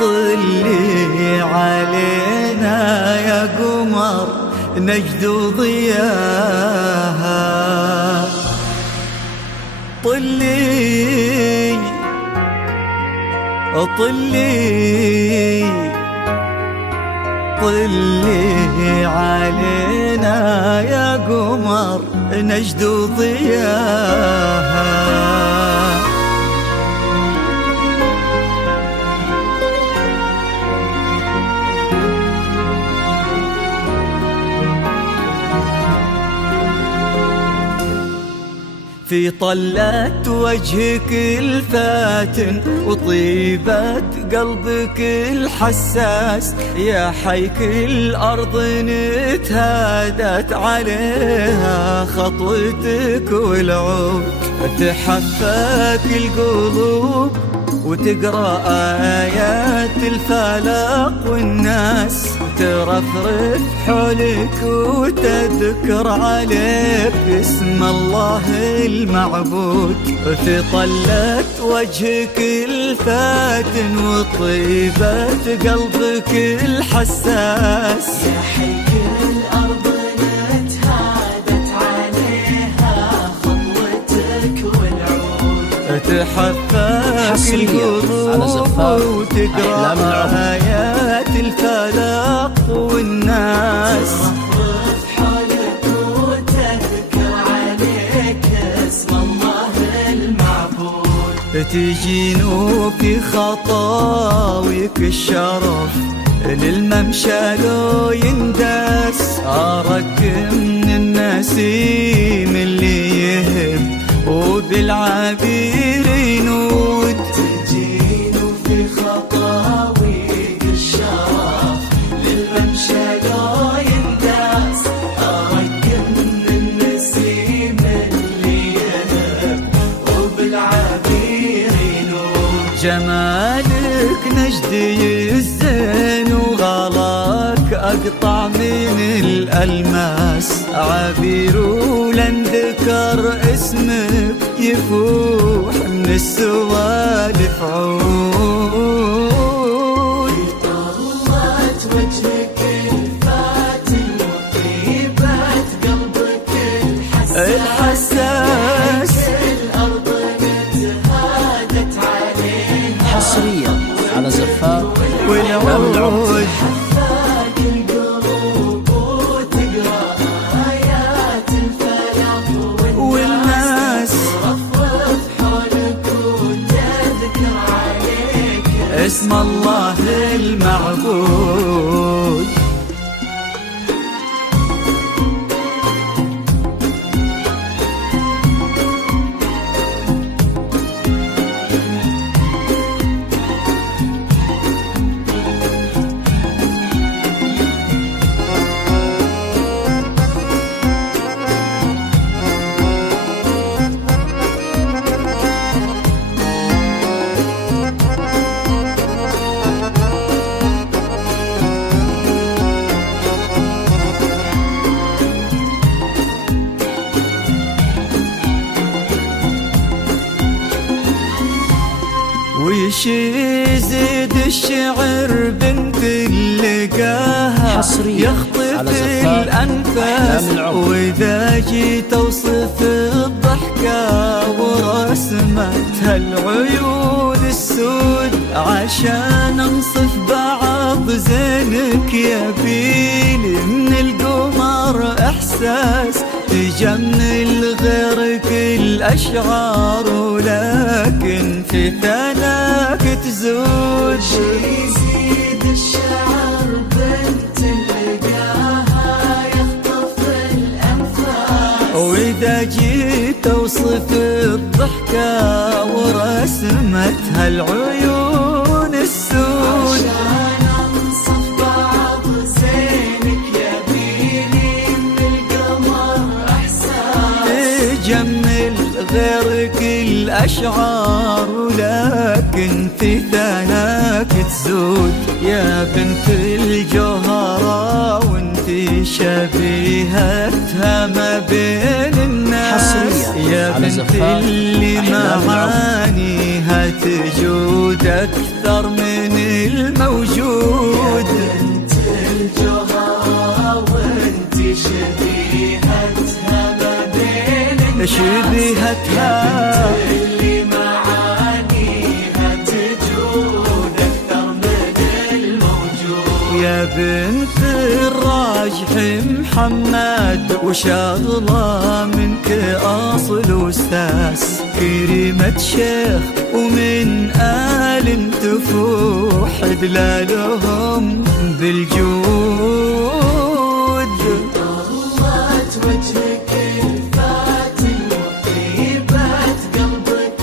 طلي علينا يا قمر نجد ضياها، طلي طلي طلي علينا يا قمر نجد ضياها. في طلة وجهك الفاتن وطيبة قلبك الحساس، يا حيك الأرض نتهادت عليها خطوتك والعود، تحفاك القلوب وتقرأ آيات الفلق والناس، ترفرف حولك وتذكر عليك اسم الله المعبود. في طلة وجهك الفاتن وطيبة قلبك الحساس، يا حيك الأرض نتهادت عليها خطوتك والعود، تحفاك القلوب وتقرأ آيات الفلق والناس، ترفرف حولك وتذكر عليك اسم الله المعبود. تجين في خطاويك الشرف للممشى لو يندس، أراك من النسيم اللي يهب وبالعبير ينود. تجين في خطاويك الشرف للممشى لو يندس، أراك من النسيم اللي يهب وبالعبير ينود. جمالك نجدي الزين وغلاك أقطع من الألماس، عبير ولن ذكر اسمك يفوح من السوالف عود. في طلة وجهك الفاتن وطيبة قلبك الحساس، الأرض نتهادت عليها حصريا على زفاف والعود. حفاك القلوب وتقرأ آيات الفلق والناس، ترفرف حولك وتذكر عليك اسم الله المعبود. وش يزيد الشعر بنت اللقاها يخطف الأنفاس، وإذا جيت أوصف الضحكة ورسمتها العيون السود، عشان أنصف بعض زينك يبيلي من القمر إحساس، تجمل غيرك الأشعار ولكن في ثناك تزود. يزيد الشعر بنت لقاها يخطف الأنفاس، وإذا جيت أوصف الضحكة ورسمتها العيون السود، عشان أنصف بعض زينك يبيلي من القمر إحساس، تجمل غيرك الأشعار ولكن في ثناك تزود. يا بنت الجوهرة وانت شبيهتها ما بين الناس، يا بنت اللي معانيها تجود أكثر من شبهتها اللي معانيها تجود أكثر من الموجود. يا بنت الراجح محمد وشغلة منك أصل وساس، كريمة شيخ ومن آل تفوح دلالهم بالجود. طلت وجهك الفاتن وطيبة قلبك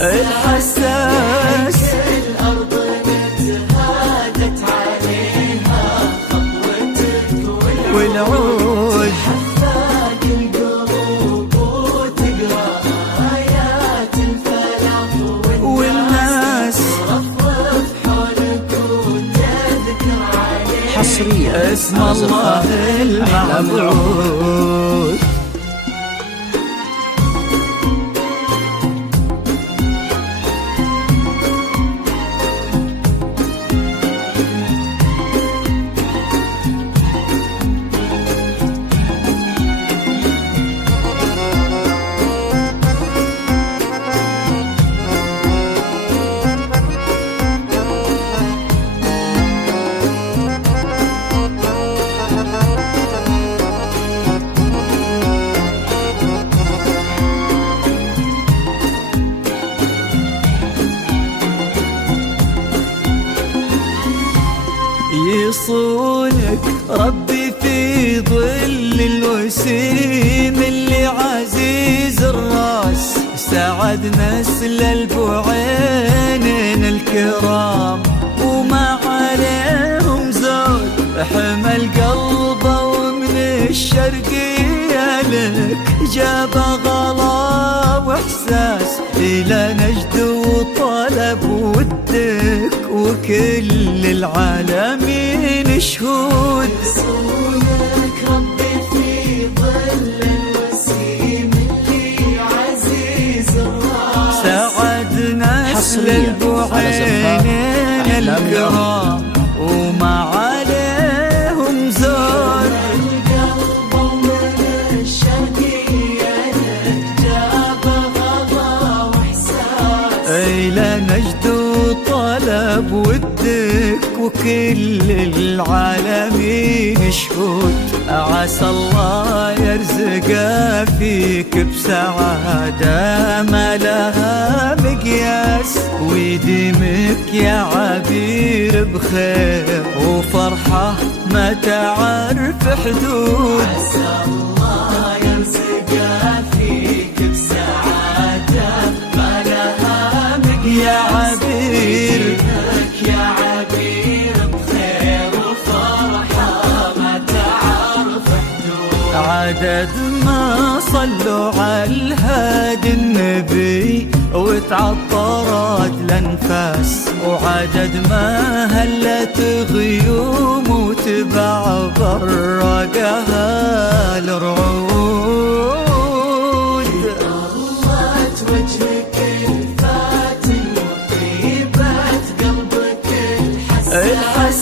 الحساس، الأرض نتهادت عليها خطوتك والعود حفاك القلوب وتقرأ آيات الفلاح والناس رفرف حولك وتذكر عليها حصريا اسم على الله زفاف المعبود. يصونك ربي في ظل الوسيم اللي عزيز الراس، سعد نسل البعينين الكرام وما عليهم زود، حمل قلبه ومن الشرقية لك جاب غلا واحساس، الى نجد وطلب ودك وكل العالمين شهود. يصونك ربي في ظل الوسيم اللي عزيز الراس، سعد نسل حصرياً على زفاف البعينين الكرام وما عليهم زود، القلب ومن الشرقية لك جاب غلا واحساس، إلى نجد وطلب ودك وكل العالمين شهود. عسى الله يرزق فيك بسعادة ما لها مقياس، ويديمك يا عبير بخير وفرحة ما تعرف حدود. عسى الله يرزق فيك بسعادة ما لها يا عبير يا عبير بخير وفرحة ما تعرف حدود. عدد ما صلوا على الهادي النبي وتعطرت الانفاس، وعدد ما هلت غيوم وتبع برقها الرعود. طلت وجهك الفاتن وطيبة قلبك الحساس،